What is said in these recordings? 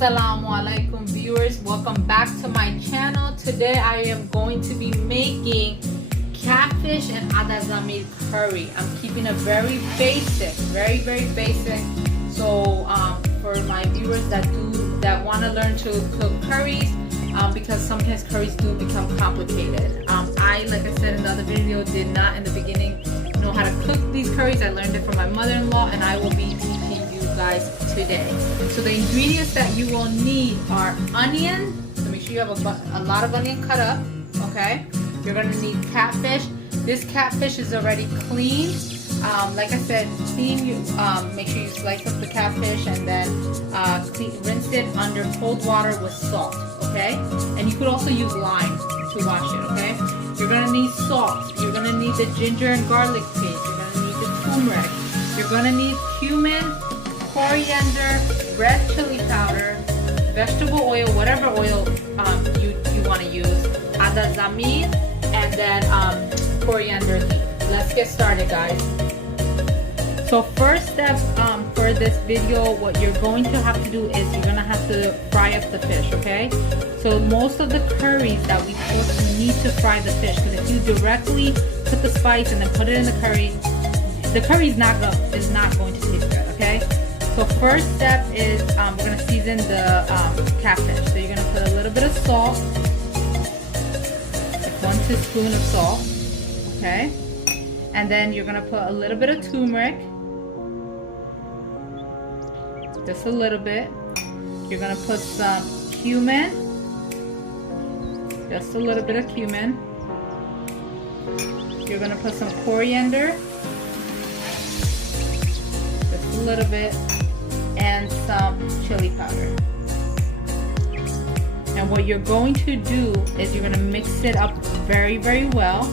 Assalamu alaikum viewers, welcome back to my channel. Today I am going to be making catfish and zamir curry. I'm keeping it very basic, very basic. So for my viewers that want to learn to cook curries, because sometimes curries do become complicated. Like I said in the other video, did not in the beginning know how to cook these curries. I learned it from my mother-in-law, and I will be teaching you guys today. So the ingredients that you will need are onion. So make sure you have a lot of onion cut up. Okay. You're gonna need catfish. This catfish is already clean. Like I said, make sure you slice up the catfish and then rinse it under cold water with salt. Okay. And you could also use lime to wash it. Okay. You're gonna need salt. You're gonna need the ginger and garlic paste. You're gonna need the turmeric. You're gonna need cumin, coriander, red chili powder, vegetable oil, whatever oil you want to use, zamir, and then coriander leaf. Let's get started, guys. So first step for this video, what you're going to have to do is you're gonna have to fry up the fish. Okay, so most of the curries that we cook, you need to fry the fish, because if you directly put the spice and then put it in the curry is not going to taste good. Okay, so first step is we're gonna season the catfish. So you're gonna put a little bit of salt, like 1 teaspoon of salt. Okay, and then you're gonna put a little bit of turmeric, just a little bit. You're gonna put some cumin, just a little bit of cumin. You're gonna put some coriander, just a little bit, and some chili powder. And what you're going to do is you're gonna mix it up very well.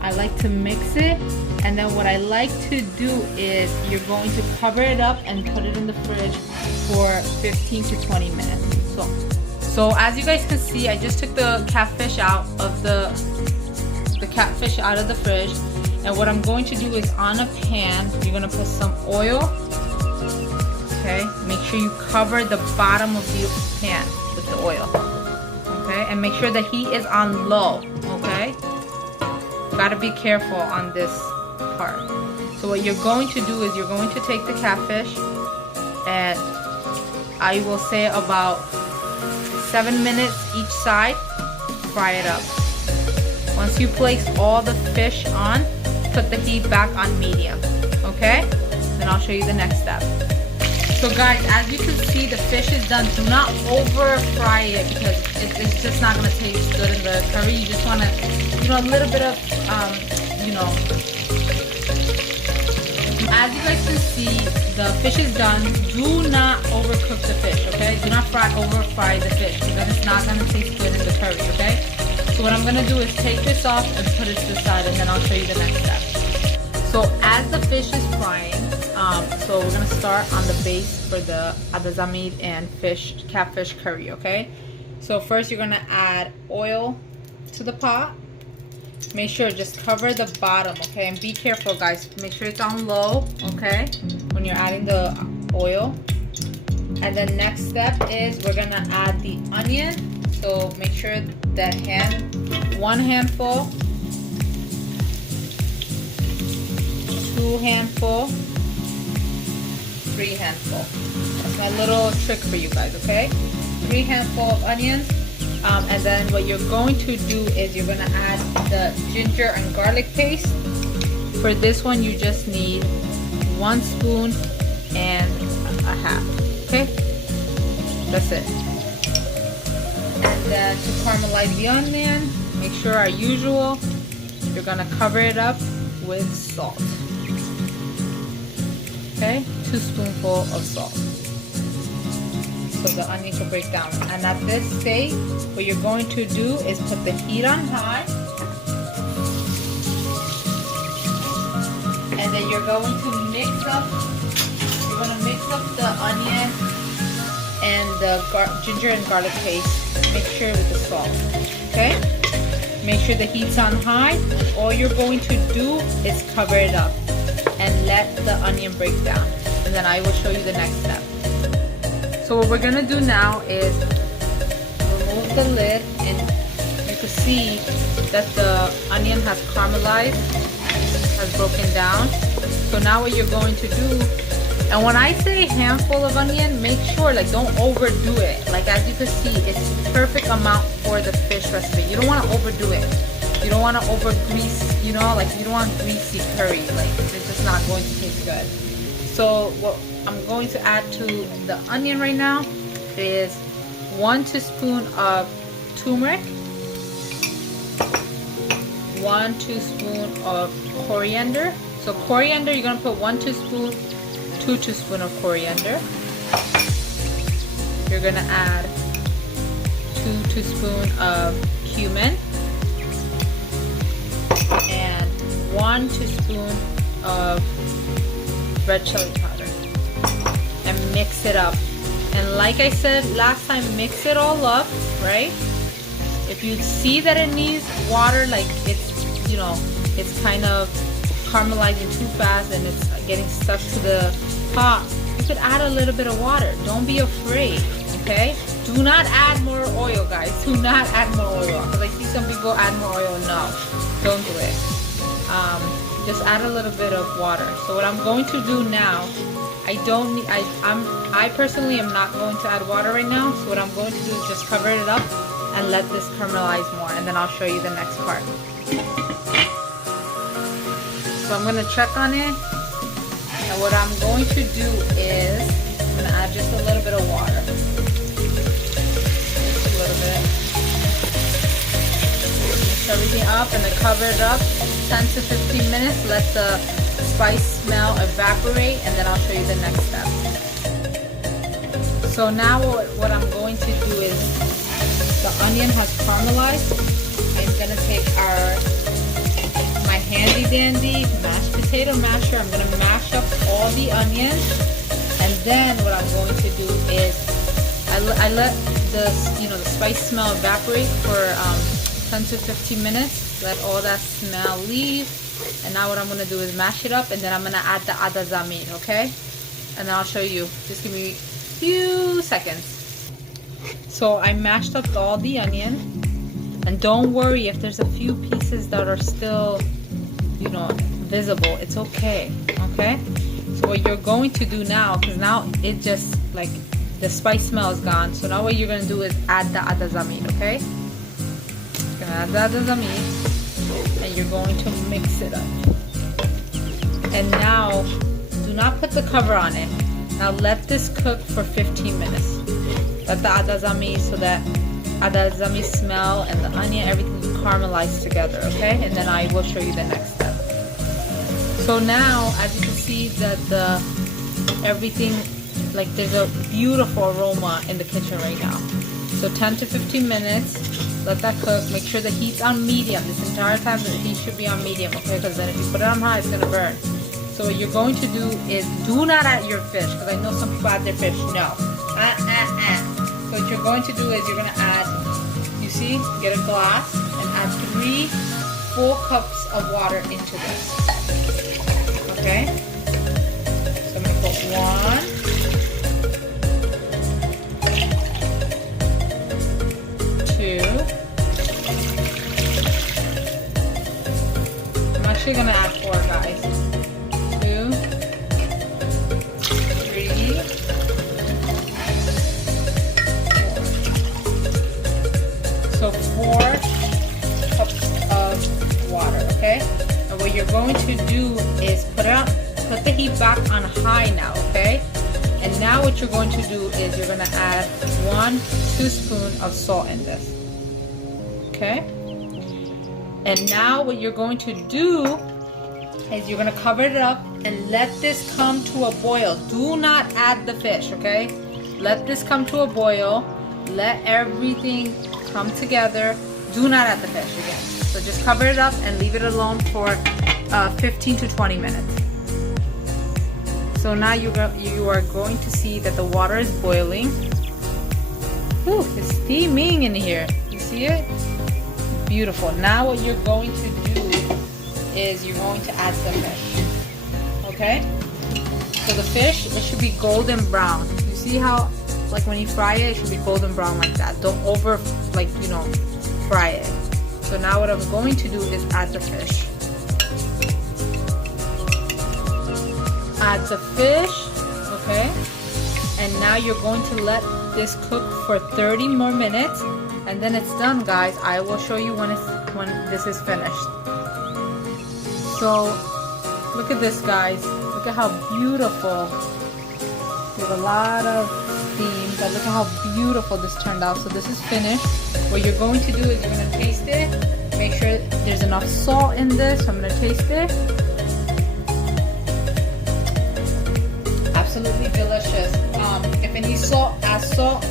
I like to mix it, and then what I like to do is you're going to cover it up and put it in the fridge for 15 to 20 minutes. So as you guys can see, I just took the catfish out of the fridge, and what I'm going to do is on a pan, you're gonna put some oil. Okay, make sure you cover the bottom of the pan with the oil. Okay, and make sure the heat is on low. Okay. Gotta be careful on this part. So what you're going to do is you're going to take the catfish, and I will say about 7 minutes each side, fry it up. Once you place all the fish on, put the heat back on medium. Okay? Then I'll show you the next step. So guys, as you can see, the fish is done. Do not over fry it, because it's just not gonna taste good in the curry. You just wanna, a little bit of, as you guys can see, the fish is done. Do not overcook the fish, okay? Do not over fry the fish, because then it's not gonna taste good in the curry, okay? So what I'm gonna do is take this off and put it to the side, and then I'll show you the next step. So as the fish is frying, so we're gonna start on the base for the zamir and catfish curry, okay? So first you're gonna add oil to the pot. Make sure just cover the bottom, okay? And be careful, guys. Make sure it's on low, okay? When you're adding the oil. And then next step is we're gonna add the onion. So make sure that one handful, 2 handful, 3 handful. That's my little trick for you guys, okay? 3 handful of onions. And then what you're going to do is you're gonna add the ginger and garlic paste. For this one, you just need 1 spoon and a half, okay? That's it. And then to caramelize the onion, make sure, as usual, you're gonna cover it up with salt. Okay, 2 spoonfuls of salt, so the onion can break down. And at this stage, what you're going to do is put the heat on high, and then you're going to mix up the onion and the ginger and garlic paste. Make sure with the salt. Okay, make sure the heat's on high. All you're going to do is cover it up and let the onion break down. and then I will show you the next step. So what we're gonna do now is remove the lid, and you can see that the onion has caramelized, has broken down. So now what you're going to do, and when I say handful of onion, make sure like don't overdo it. Like as you can see, it's perfect amount for the fish recipe. You don't want to overdo it. You don't want to over grease, you know, like you don't want greasy curry. Like it's just not going to taste good. So what I'm going to add to the onion right now is 1 teaspoon of turmeric, 1 teaspoon of coriander. So coriander, you're gonna put 1 teaspoon, 2 teaspoons of coriander. You're gonna add 2 teaspoons of cumin and 1 teaspoon of red chili powder, and mix it up. And like I said last time, mix it all up, right? If you see that it needs water, like it's, you know, it's kind of caramelizing too fast and it's getting stuck to the pot, you could add a little bit of water. Don't be afraid, okay? Do not add more oil, guys. Do not add more oil, because I see some people add more oil. No, don't do it. Just add a little bit of water. So what I'm going to do now, I personally am not going to add water right now. So what I'm going to do is just cover it up and let this caramelize more, and then I'll show you the next part. So I'm gonna check on it, and what I'm going to do is I'm gonna add just a little bit of water. Just a little bit. Mix everything up and then cover it up 10 to 15 minutes. Let the spice smell evaporate, and then I'll show you the next step. So now what I'm going to do is, the onion has caramelized. I'm gonna take my handy dandy mashed potato masher. I'm gonna mash up all the onions, and then what I'm going to do is I let the spice smell evaporate for 10 to 15 minutes. Let all that smell leave, and now what I'm gonna do is mash it up, and then I'm gonna add the zamir, okay? And then I'll show you. Just give me a few seconds. So I mashed up all the onion, and don't worry if there's a few pieces that are still, you know, visible. It's okay, okay? So what you're going to do now, because now it just like the spice smell is gone. So now what you're gonna do is add the zamir, okay? You're gonna add the zamir, and you're going to mix it up. And now, do not put the cover on it. Now let this cook for 15 minutes. Let the zamir, so that zamir smell and the onion, everything caramelize together, okay? And then I will show you the next step. So now, as you can see that everything, like there's a beautiful aroma in the kitchen right now. So 10 to 15 minutes, let that cook. Make sure the heat's on medium. This entire time the heat should be on medium, okay? Because then if you put it on high, it's gonna burn. So what you're going to do is, do not add your fish, because I know some people add their fish. No. So what you're going to do is you're going to add, you see, get a glass and add 3 full cups of water into this. Okay? So I'm going to put 1, 2. I'm actually going to add 4, guys. 2, 3, 4. So 4 cups of water, okay? And what you're going to do is put the heat back on high now, okay? And now what you're going to do is you're going to add 1 teaspoon of salt in this, okay? And now what you're going to do is you're going to cover it up and let this come to a boil. Do not add the fish, okay? Let this come to a boil. Let everything come together. Do not add the fish again. So just cover it up and leave it alone for 15 to 20 minutes. So now you are going to see that the water is boiling. Ooh, it's steaming in here. You see it? Beautiful. Now what you're going to do is you're going to add the fish. Okay? So the fish, it should be golden brown. You see how, like when you fry it, it should be golden brown like that. Don't over, like, you know, fry it. So now what I'm going to do is add the fish. Add the fish, okay? And now you're going to let this cook for 30 more minutes, and then it's done, guys. I will show you when this is finished. So look at this, guys. Look at how beautiful. We have a lot of steam, but look at how beautiful this turned out. So this is finished. What you're going to do is you're going to taste it. Make sure there's enough salt in this. So I'm going to taste it. Absolutely delicious. If it needs salt, add salt.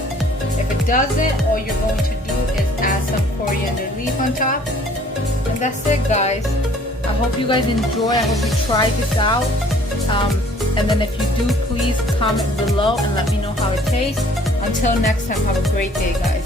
If it doesn't, all you're going to do is add some coriander leaf on top. And that's it, guys. I hope you guys enjoy. I hope you try this out. And then if you do, please comment below and let me know how it tastes. Until next time, have a great day, guys.